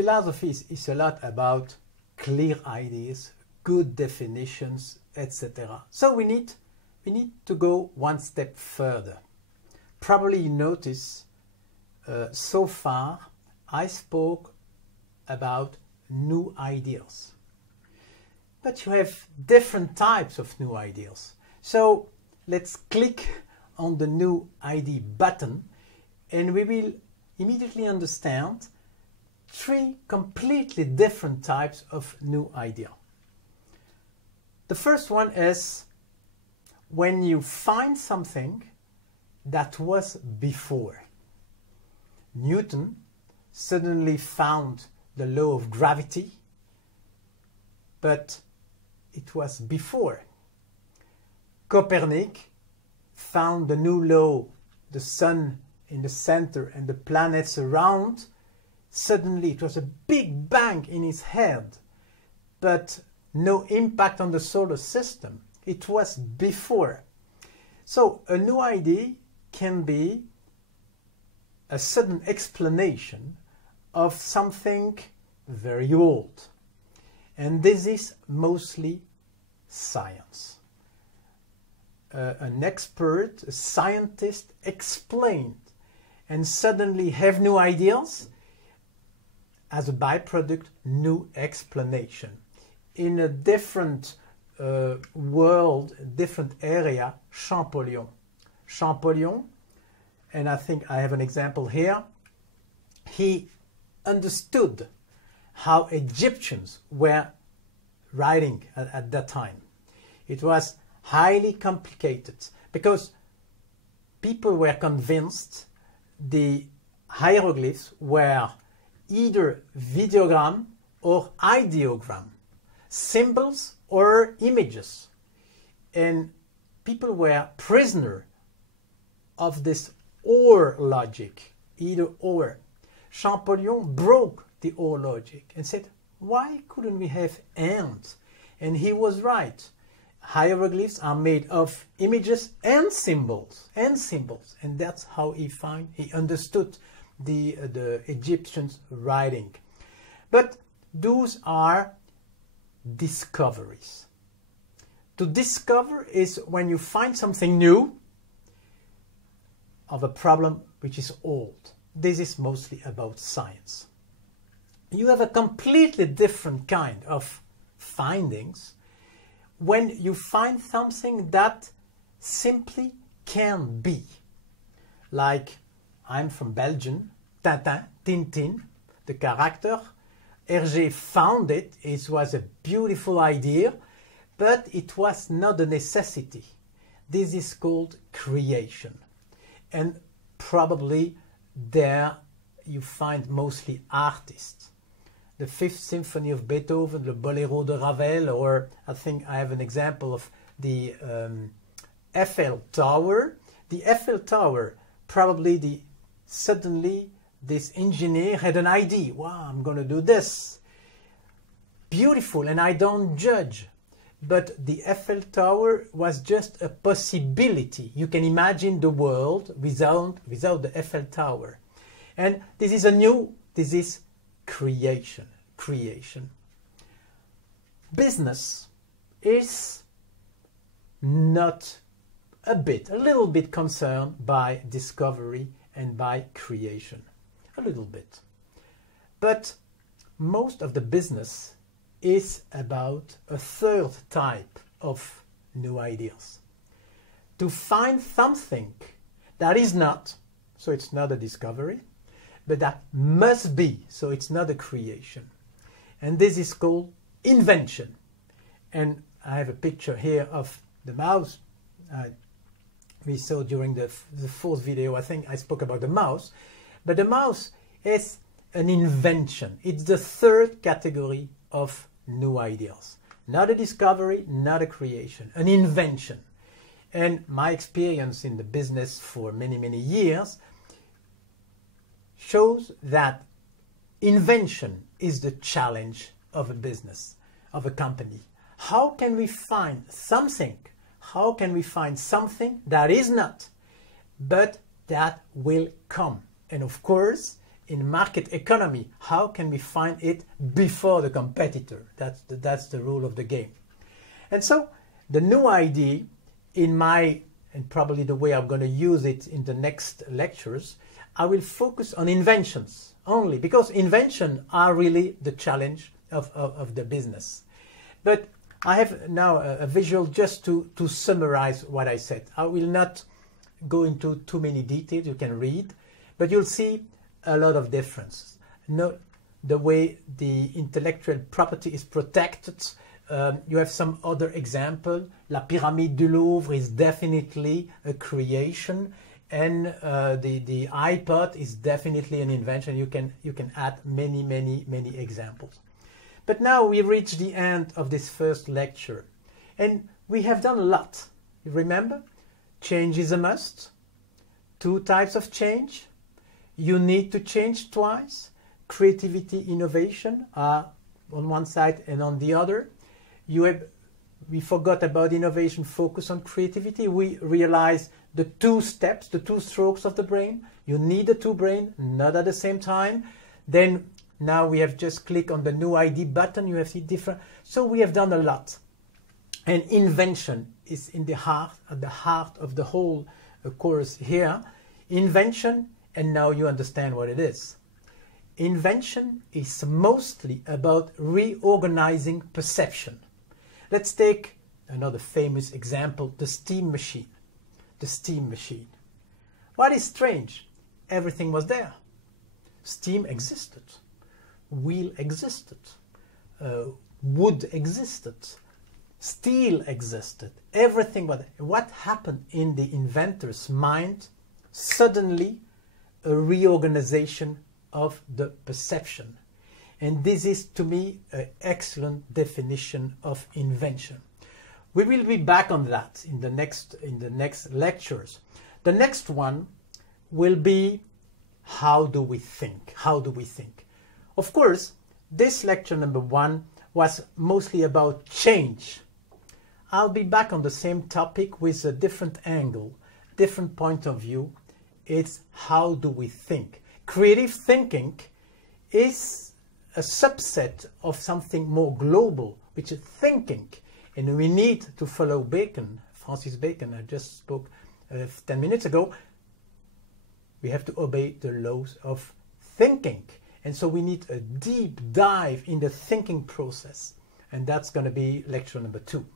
philosophy is a lot about clear ideas, good definitions, etc. So we need to go one step further. Probably you notice so far I spoke about new ideas. But you have different types of new ideas. So let's click on the new idea button and we will immediately understand three completely different types of new idea. The first one is when you find something that was before. Newton suddenly found the law of gravity, but it was before. Copernic found the new law, the sun in the center and the planets around. Suddenly it was a big bang in his head, but no impact on the solar system. It was before. So a new idea can be a sudden explanation of something very old. And this is mostly science. An expert, a scientist explained and suddenly have new ideas, as a byproduct, new explanation. In a different world, different area, Champollion. Champollion, and I think I have an example here, he understood how Egyptians were writing at that time. It was highly complicated because people were convinced the hieroglyphs were either videogram or ideogram, symbols or images. And people were prisoners of this or logic, either or. Champollion broke the or logic and said, why couldn't we have and? And he was right. Hieroglyphs are made of images and symbols, and that's how he understood the Egyptians' writing. But those are discoveries. To discover is when you find something new of a problem which is old. This is mostly about science. You have a completely different kind of findings when you find something that simply can be. Like, I'm from Belgium, Tintin, Tintin, the character. Hergé found it. It was a beautiful idea, but it was not a necessity. This is called creation. And probably there you find mostly artists. The Fifth Symphony of Beethoven, the Bolero de Ravel, or I think I have an example of the Eiffel Tower. The Eiffel Tower, probably suddenly this engineer had an idea. Wow, I'm going to do this. Beautiful, and I don't judge. But the Eiffel Tower was just a possibility. You can imagine the world without the Eiffel Tower. And this is creation. Business is not a little bit concerned by discovery and by creation. A little bit. But most of the business is about a third type of new ideas. To find something that is not, so it's not a discovery, but that must be, so it's not a creation. And this is called invention. And I have a picture here of the mouse. We saw during the fourth video, I think I spoke about the mouse. But the mouse is an invention. It's the third category of new ideas. Not a discovery, not a creation, an invention. And my experience in the business for many, many years shows that invention is the challenge of a business, of a company. How can we find something? How can we find something that is not, but that will come? And of course, in market economy, how can we find it before the competitor? That's the rule of the game. And so the new idea in my, and probably the way I'm going to use it in the next lectures, I will focus on inventions only, because inventions are really the challenge of the business. But I have now a visual just to summarize what I said. I will not go into too many details, you can read, but you'll see a lot of differences. The way the intellectual property is protected. You have some other example. La Pyramide du Louvre is definitely a creation, and the iPod is definitely an invention. You can add many examples. But now we reach the end of this first lecture, and we have done a lot. You remember? Change is a must. 2 types of change. You need to change twice. Creativity, innovation are on one side and on the other. We forgot about innovation, focus on creativity. We realized the 2 steps, the 2 strokes of the brain. You need the 2 brains, not at the same time. Then now we have just clicked on the new ID button. You have seen different. So we have done a lot. And invention is in the heart, at the heart of the whole course here. Invention, and now you understand what it is. Invention is mostly about reorganizing perception. Let's take another famous example, the steam machine. The steam machine. What is strange? Everything was there. Steam existed. Wheel existed. Wood existed. Steel existed. Everything was there. What happened in the inventor's mind? Suddenly, a reorganization of the perception. And this is, to me, an excellent definition of invention. We will be back on that in the next lectures. The next one will be, how do we think? How do we think? Of course, this lecture number 1 was mostly about change. I'll be back on the same topic with a different angle, different point of view. It's how do we think? Creative thinking is a subset of something more global, which is thinking. And we need to follow Bacon, Francis Bacon, I just spoke 10 minutes ago. We have to obey the laws of thinking. And so we need a deep dive in the thinking process. And that's going to be lecture number 2.